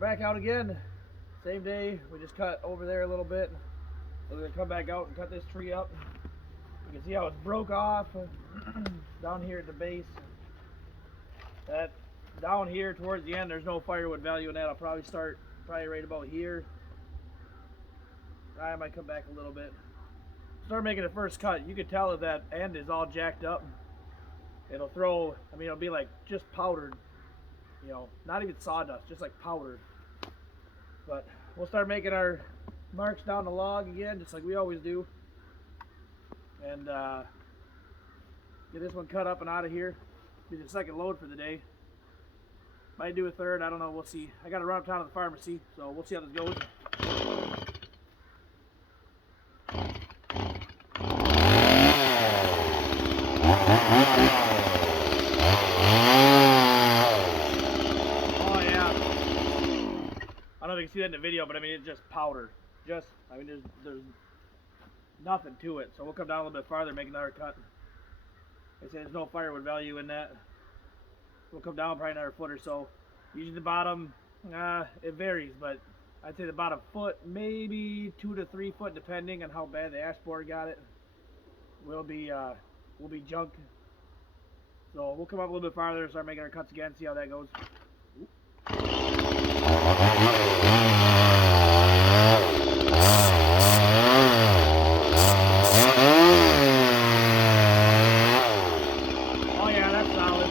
back out again. Same day. We just cut over there a little bit. We're gonna come back out and cut this tree up. You can see how it's broke off down here at the base. That down here towards the end, there's no firewood value in that. I'll probably start right about here. I might come back a little bit. Start making the first cut. You can tell that end is all jacked up. It'll throw, I mean, it'll be like just powdered, you know, not even sawdust, just like powdered. But we'll start making our marks down the log again, just like we always do. And get this one cut up and out of here. Be the second load for the day. Might do a third, I don't know, we'll see. I gotta run uptown to the pharmacy, so we'll see how this goes. Oh yeah. I don't know if you can see that in the video, but I mean it's just powder. I mean there's nothing to it. So we'll come down a little bit farther, make another cut. Like I said, there's no firewood value in that. We'll come down probably another foot or so. Usually the bottom, it varies, but I'd say the bottom foot, maybe 2 to 3 foot, depending on how bad the ash borer got it. Will be junk. So we'll come up a little bit farther, start making our cuts again, see how that goes. Oh yeah, that's solid.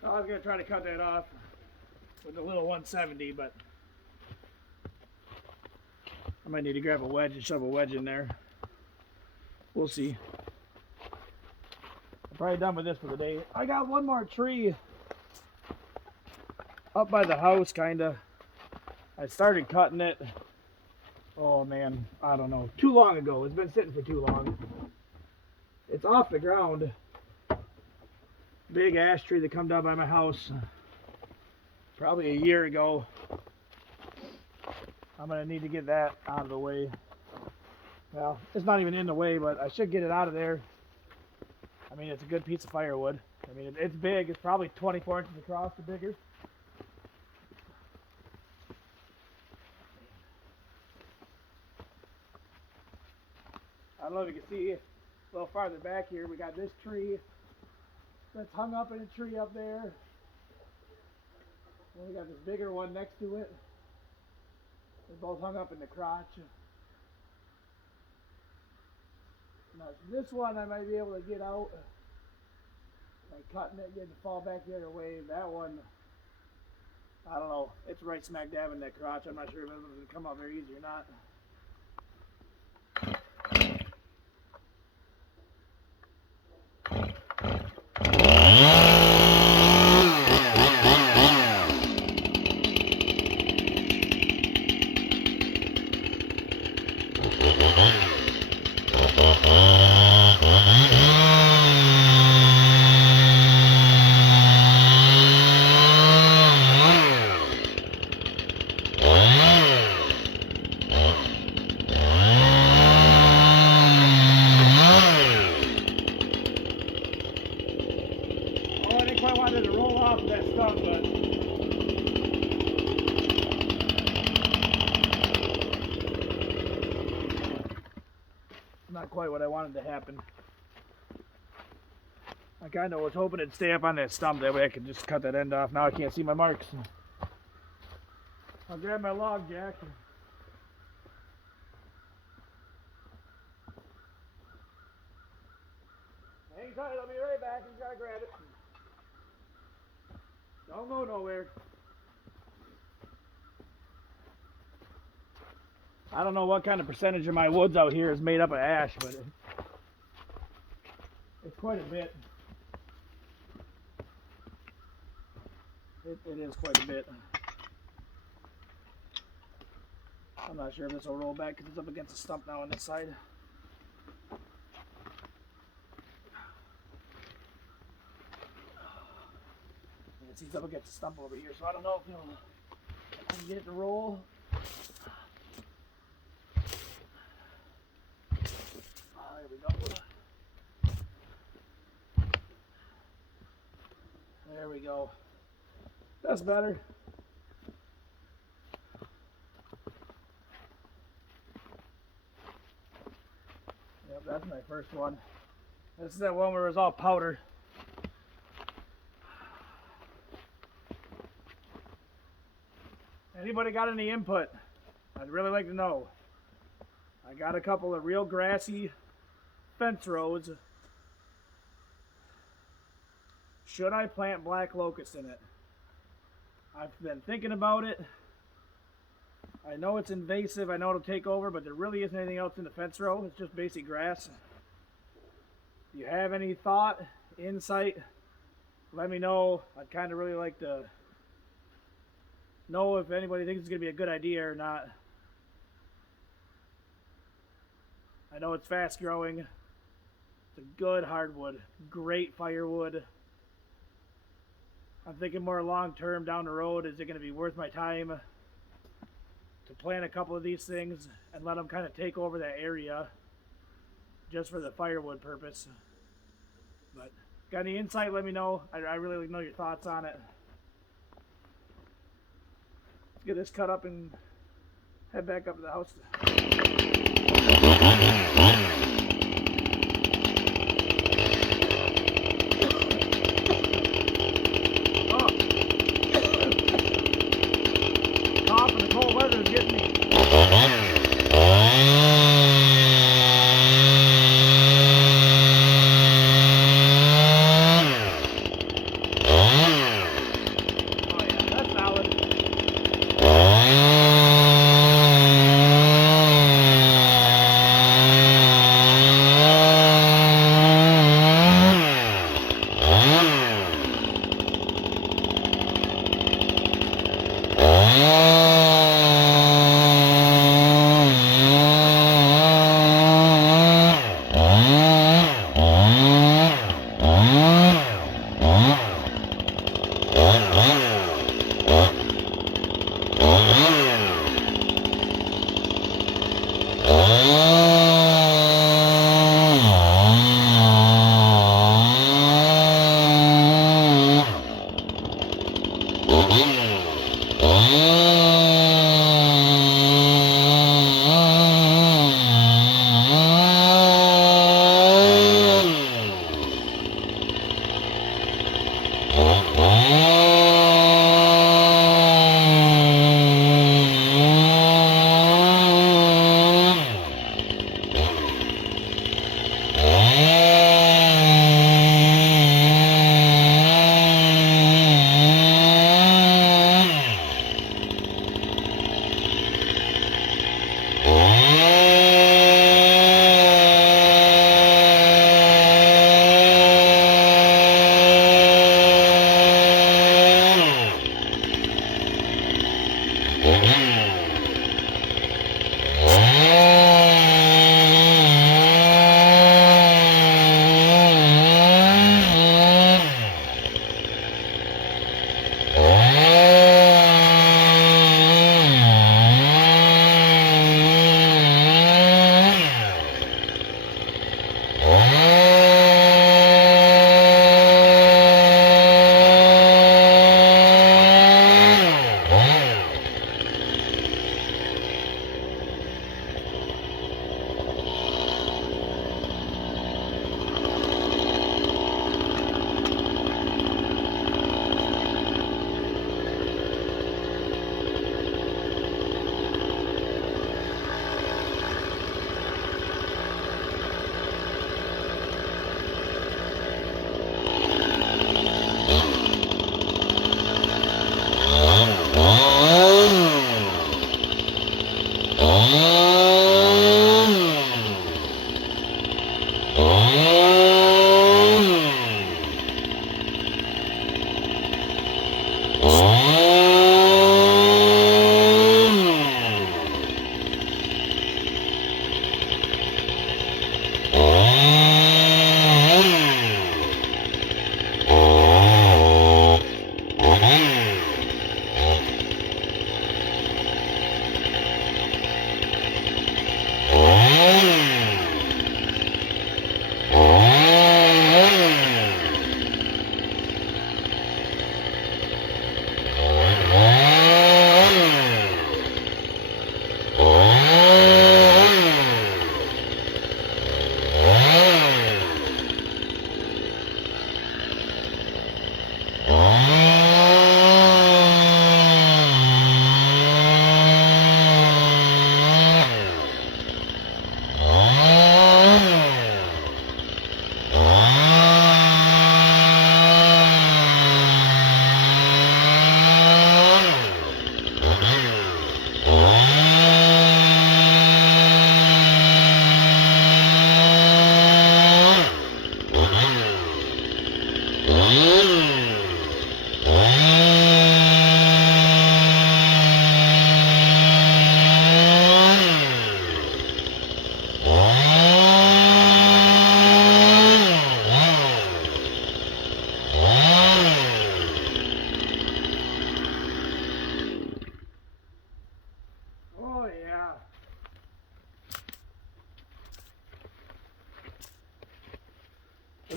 I was going to try to cut that off with a little 170, but I might need to grab a wedge and shove a wedge in there. We'll see. I'm probably done with this for the day. I got one more tree up by the house, kind of. I started cutting it, oh man, I don't know, too long ago. It's been sitting for too long. It's off the ground. Big ash tree that come down by my house probably a year ago. I'm gonna need to get that out of the way. Well, it's not even in the way, but I should get it out of there. I mean, it's a good piece of firewood. I mean, it's big. It's probably 24 inches across or bigger. I don't know if you can see a little farther back here. We got this tree that's hung up in a tree up there. And we got this bigger one next to it. They're both hung up in the crotch. Now this one I might be able to get out by cutting it, getting it to fall back the other way. That one, I don't know. It's right smack dab in that crotch. I'm not sure if it's going to come out very easy or not. quite what I wanted to happen. I kind of was hoping it'd stay up on that stump, that way I could just cut that end off. Now I can't see my marks. I'll grab my log jack. Hang tight, I'll be right back. You gotta grab it. Don't go nowhere. I don't know what kind of percentage of my woods out here is made up of ash, but it's quite a bit. It is quite a bit. I'm not sure if this will roll back because it's up against the stump now on this side. It's up against the stump over here, so I don't know if I can get it to roll. There we go. There we go. That's better. Yep, that's my first one. This is that one where it was all powder. Anybody got any input? I'd really like to know. I got a couple of real grassy fence rows. Should I plant black locust in it? I've been thinking about it. I know it's invasive, I know it'll take over, but there really isn't anything else in the fence row. It's just basic grass. If you have any thought, insight, let me know. I'd kind of really like to know if anybody thinks it's going to be a good idea or not. I know it's fast growing. It's a good hardwood, great firewood. I'm thinking more long term down the road. Is it going to be worth my time to plant a couple of these things and let them kind of take over that area just for the firewood purpose? But got any insight, let me know. I really like to know your thoughts on it. Let's get this cut up and head back up to the house. Cough and the cold weather is getting me. Oh.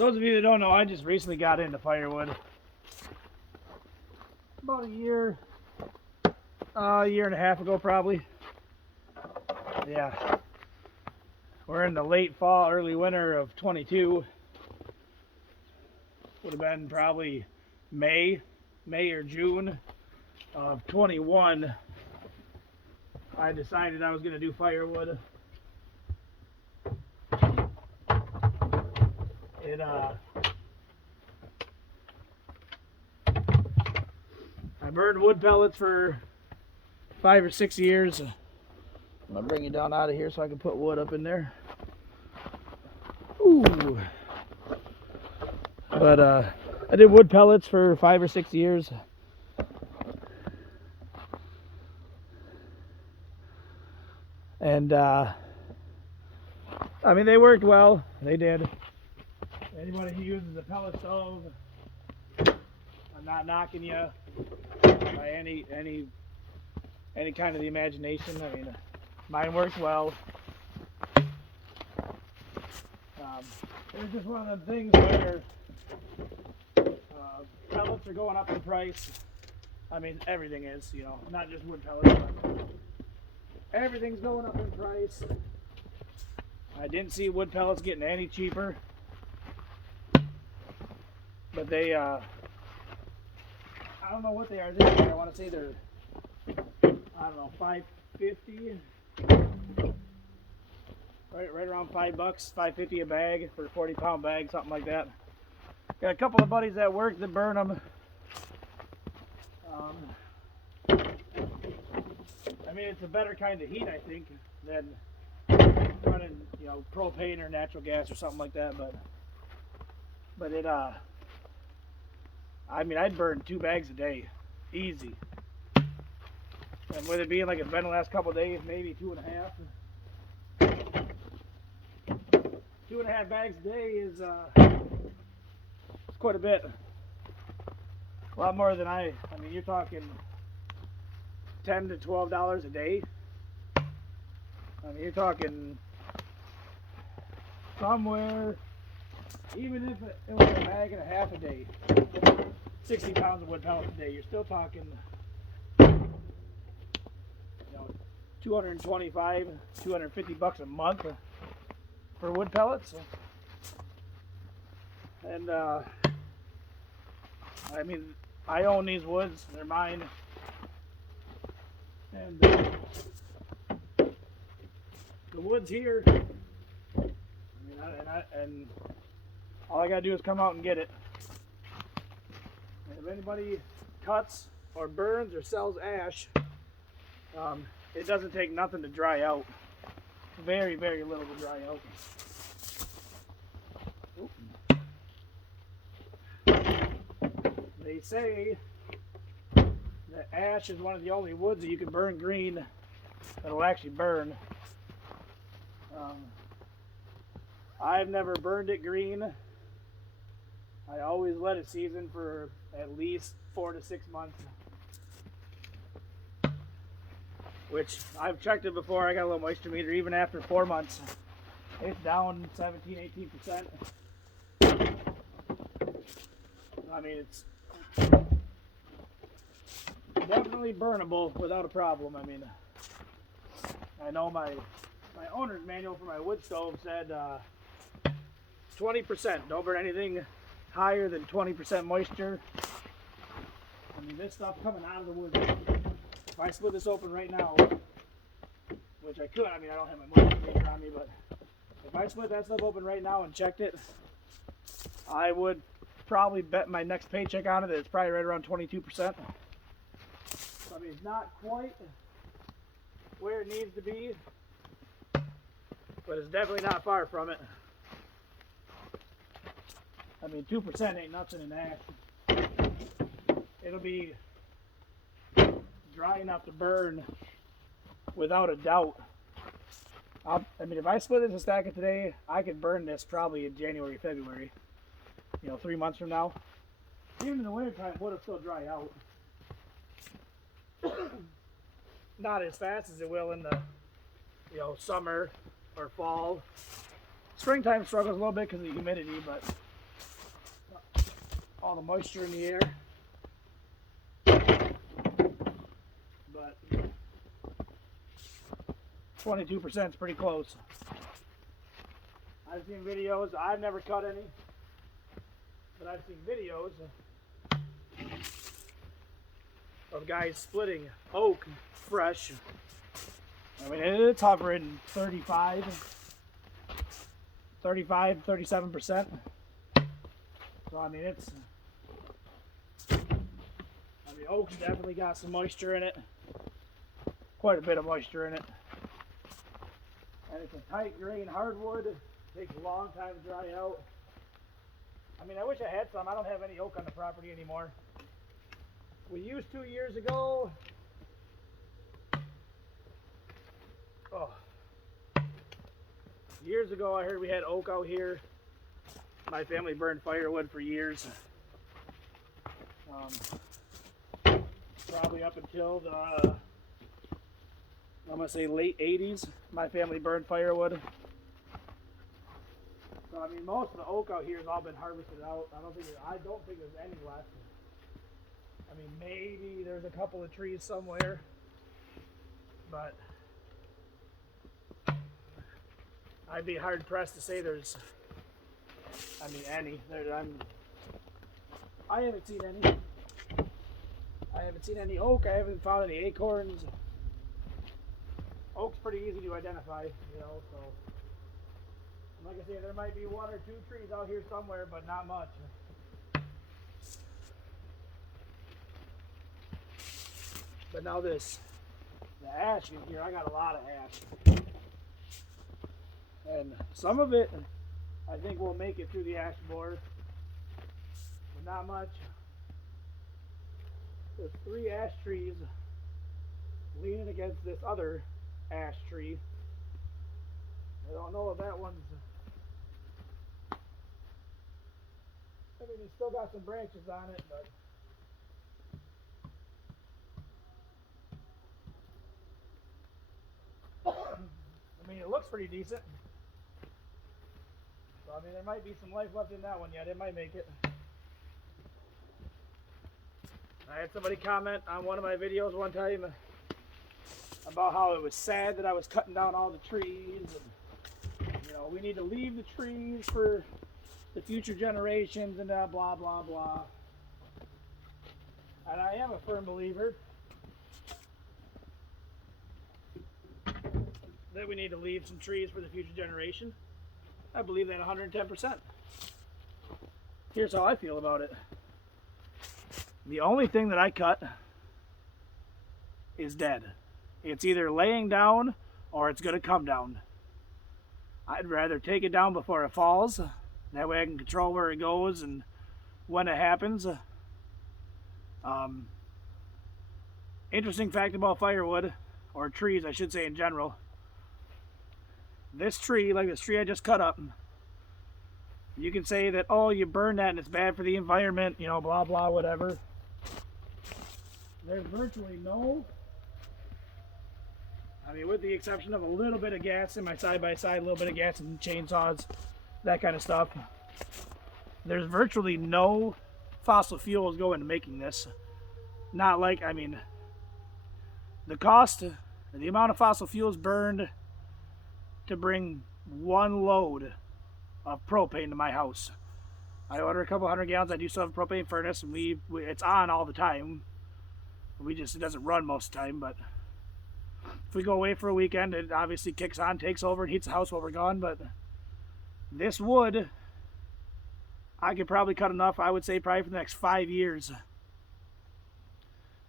those of you that don't know, I just recently got into firewood. About a year and a half ago probably. Yeah. We're in the late fall, early winter of 22. Would have been probably May or June of 21. I decided I was going to do firewood. I burned wood pellets for 5 or 6 years. I'm gonna bring you down out of here so I can put wood up in there. Ooh. But I did wood pellets for 5 or 6 years. And I mean, they worked well. They did. Anybody who uses a pellet stove, I'm not knocking you by any kind of the imagination. I mean, mine works well. It's just one of the things where pellets are going up in price. I mean, everything is, you know, not just wood pellets, but everything's going up in price. I didn't see wood pellets getting any cheaper, but they, I don't know what they are this year. I want to say they're, I don't know, $5.50, right around $5, $5.50 a bag for a 40-pound bag, something like that. Got a couple of buddies at work that burn them. I mean, it's a better kind of heat, I think, than running, you know, propane or natural gas or something like that. But it, I mean, I'd burn 2 bags a day, easy. And with it being like it's been the last couple of days, maybe 2.5. 2.5 bags a day is quite a bit. A lot more than I mean, you're talking $10 to $12 a day. I mean, you're talking somewhere, even if it was a bag and a half a day, 60 pounds of wood pellets a day, you're still talking, you know, $225, $250 a month for wood pellets. And I mean, I own these woods, they're mine. And the woods here, I mean, and all I gotta do is come out and get it. And if anybody cuts or burns or sells ash, it doesn't take nothing to dry out. Very, very little to dry out. They say that ash is one of the only woods that you can burn green that'll actually burn. I've never burned it green. I always let it season for at least 4 to 6 months. Which I've checked it before. I got a little moisture meter. Even after 4 months, it's down 17-18%. I mean, it's definitely burnable without a problem. I mean, I know my owner's manual for my wood stove said 20%. Don't burn anything higher than 20% moisture. I mean, this stuff coming out of the wood. If I split this open right now, which I could, I mean, I don't have my moisture meter on me, but if I split that stuff open right now and checked it, I would probably bet my next paycheck on it that it's probably right around 22%. So, I mean, it's not quite where it needs to be, but it's definitely not far from it. I mean, 2% ain't nothing in ash. It'll be dry enough to burn without a doubt. I mean, if I split this and stack it today, I could burn this probably in January, February. You know, 3 months from now. Even in the wintertime, wood will still dry out. Not as fast as it will in the, you know, summer or fall. Springtime struggles a little bit because of the humidity, but all the moisture in the air. But 22% is pretty close. I've seen videos, I've never cut any, but I've seen videos of guys splitting oak fresh. I mean, it's hovering 37%. So I mean, oak's definitely got some moisture in it. Quite a bit of moisture in it. And it's a tight grain hardwood. It takes a long time to dry out. I mean, I wish I had some. I don't have any oak on the property anymore. We used 2 years ago. Oh. Years ago, I heard we had oak out here. My family burned firewood for years. Probably up until the, I'm gonna say late 80s, my family burned firewood. So I mean, most of the oak out here has all been harvested out. I don't think there's any left. I mean, maybe there's a couple of trees somewhere, but I'd be hard pressed to say there's, I mean, any. I haven't seen any. I haven't seen any oak. I haven't found any acorns. Oak's pretty easy to identify, you know, so like I say, there might be 1 or 2 trees out here somewhere, but not much. But now the ash in here, I got a lot of ash. And some of it, I think will make it through the ash borer, but not much. There's 3 ash trees leaning against this other ash tree. I don't know if that one's, I mean, it's still got some branches on it, but I mean, it looks pretty decent. So, I mean, there might be some life left in that one yet. It might make it. I had somebody comment on one of my videos one time about how it was sad that I was cutting down all the trees. And, you know, we need to leave the trees for the future generations and blah, blah, blah. And I am a firm believer that we need to leave some trees for the future generation. I believe that 110%. Here's how I feel about it. The only thing that I cut is dead. It's either laying down or it's going to come down. I'd rather take it down before it falls. That way I can control where it goes and when it happens. Interesting fact about firewood, or trees I should say in general. This tree, like this tree I just cut up, you can say that, oh, you burn that and it's bad for the environment, you know, blah, blah, whatever. There's virtually no, I mean, with the exception of a little bit of gas in my side-by-side, a little bit of gas in chainsaws, that kind of stuff. There's virtually no fossil fuels go into making this. Not like, I mean, the cost, the amount of fossil fuels burned to bring 1 load of propane to my house. I order a couple 100 gallons. I do still have a propane furnace, and it's on all the time. It doesn't run most of the time, but if we go away for a weekend, it obviously kicks on, takes over, and heats the house while we're gone. But this wood, I could probably cut enough, I would say, probably for the next 5 years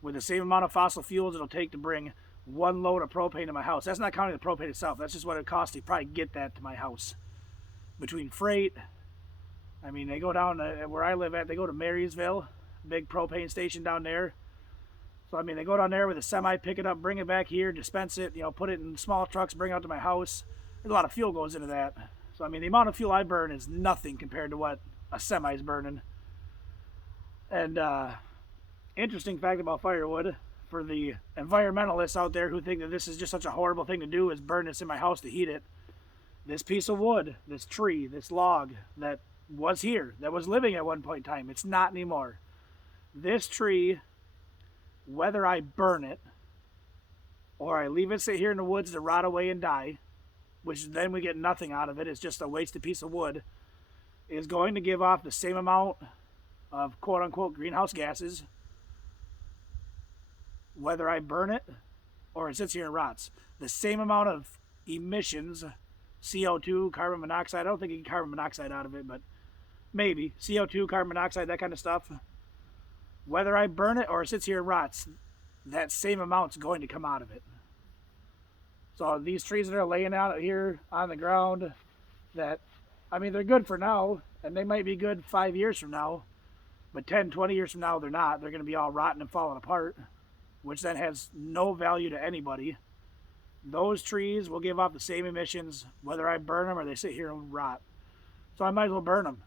with the same amount of fossil fuels it'll take to bring 1 load of propane to my house. That's not counting the propane itself. That's just what it costs to probably get that to my house. Between freight, I mean, they go down where I live at, they go to Marysville, big propane station down there. So, I mean, they go down there with a semi, pick it up, bring it back here, dispense it, you know, put it in small trucks, bring it out to my house. There's a lot of fuel goes into that. So, I mean, the amount of fuel I burn is nothing compared to what a semi's burning. And, interesting fact about firewood, for the environmentalists out there who think that this is just such a horrible thing to do, is burn this in my house to heat it. This piece of wood, this tree, this log that was here, that was living at one point in time. It's not anymore. This tree, whether I burn it or I leave it sit here in the woods to rot away and die, which then we get nothing out of it, it's just a wasted piece of wood, is going to give off the same amount of quote-unquote greenhouse gases, whether I burn it or it sits here and rots. The same amount of emissions, CO2, carbon monoxide. I don't think you get carbon monoxide out of it, but maybe. CO2, carbon monoxide, that kind of stuff. Whether I burn it or it sits here and rots, that same amount's going to come out of it. So these trees that are laying out here on the ground, that, I mean, they're good for now, and they might be good 5 years from now, but 10, 20 years from now, they're not. They're going to be all rotten and falling apart, which then has no value to anybody. Those trees will give off the same emissions whether I burn them or they sit here and rot. So I might as well burn them.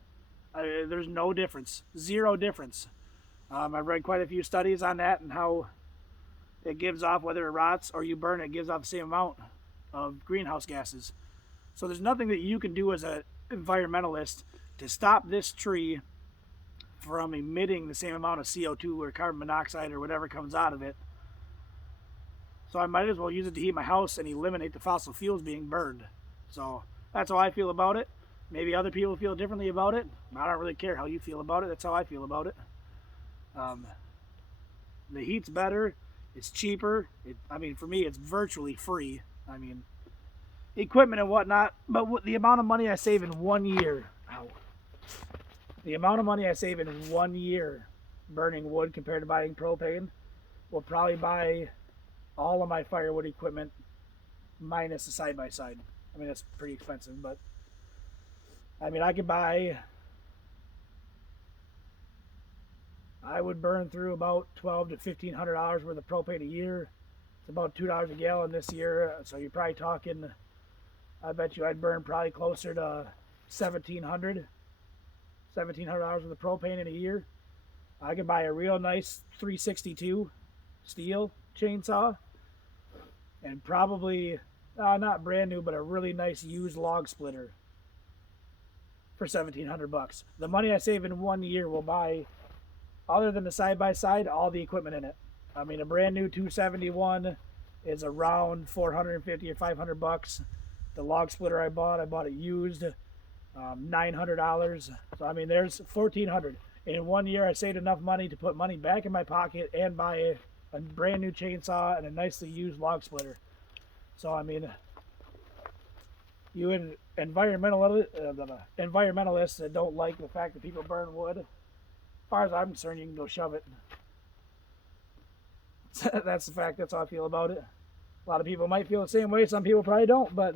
There's no difference. Zero difference. I've read quite a few studies on that and how it gives off, whether it rots or you burn it, gives off the same amount of greenhouse gases. So there's nothing that you can do as an environmentalist to stop this tree from emitting the same amount of CO2 or carbon monoxide or whatever comes out of it. So I might as well use it to heat my house and eliminate the fossil fuels being burned. So that's how I feel about it. Maybe other people feel differently about it. I don't really care how you feel about it. That's how I feel about it. The heat's better. It's cheaper. I mean, for me, it's virtually free. I mean, equipment and whatnot. But the amount of money I save in 1 year. The amount of money I save in 1 year burning wood compared to buying propane will probably buy all of my firewood equipment minus the side-by-side. I mean, that's pretty expensive, but I mean, I would burn through about $1,200 to $1,500 worth of propane a year. It's about $2 a gallon this year, so you're probably talking, I bet you I'd burn probably closer to $1,700 worth of propane in a year. I could buy a real nice 362 steel chainsaw and probably not brand new, but a really nice used log splitter for $1,700. The money I save in 1 year will buy, other than the side-by-side, all the equipment in it. I mean, a brand new 271 is around $450 or $500. The log splitter I bought it used, $900. So I mean, there's $1,400. In 1 year, I saved enough money to put money back in my pocket and buy a brand new chainsaw and a nicely used log splitter. So I mean, you environmentalists that don't like the fact that people burn wood, as far as I'm concerned, you can go shove it. That's the fact. That's how I feel about it. A lot of people might feel the same way. Some people probably don't, but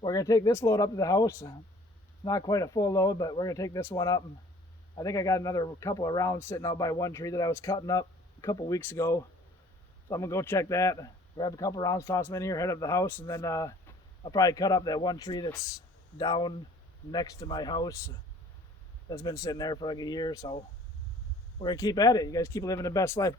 we're going to take this load up to the house. It's not quite a full load, but we're going to take this one up. I think I got another couple of rounds sitting out by one tree that I was cutting up a couple weeks ago. So I'm going to go check that, grab a couple of rounds, toss them in here, head up to the house, and then I'll probably cut up that one tree that's down next to my house that's been sitting there for like a year. So we're going to keep at it. You guys keep living the best life.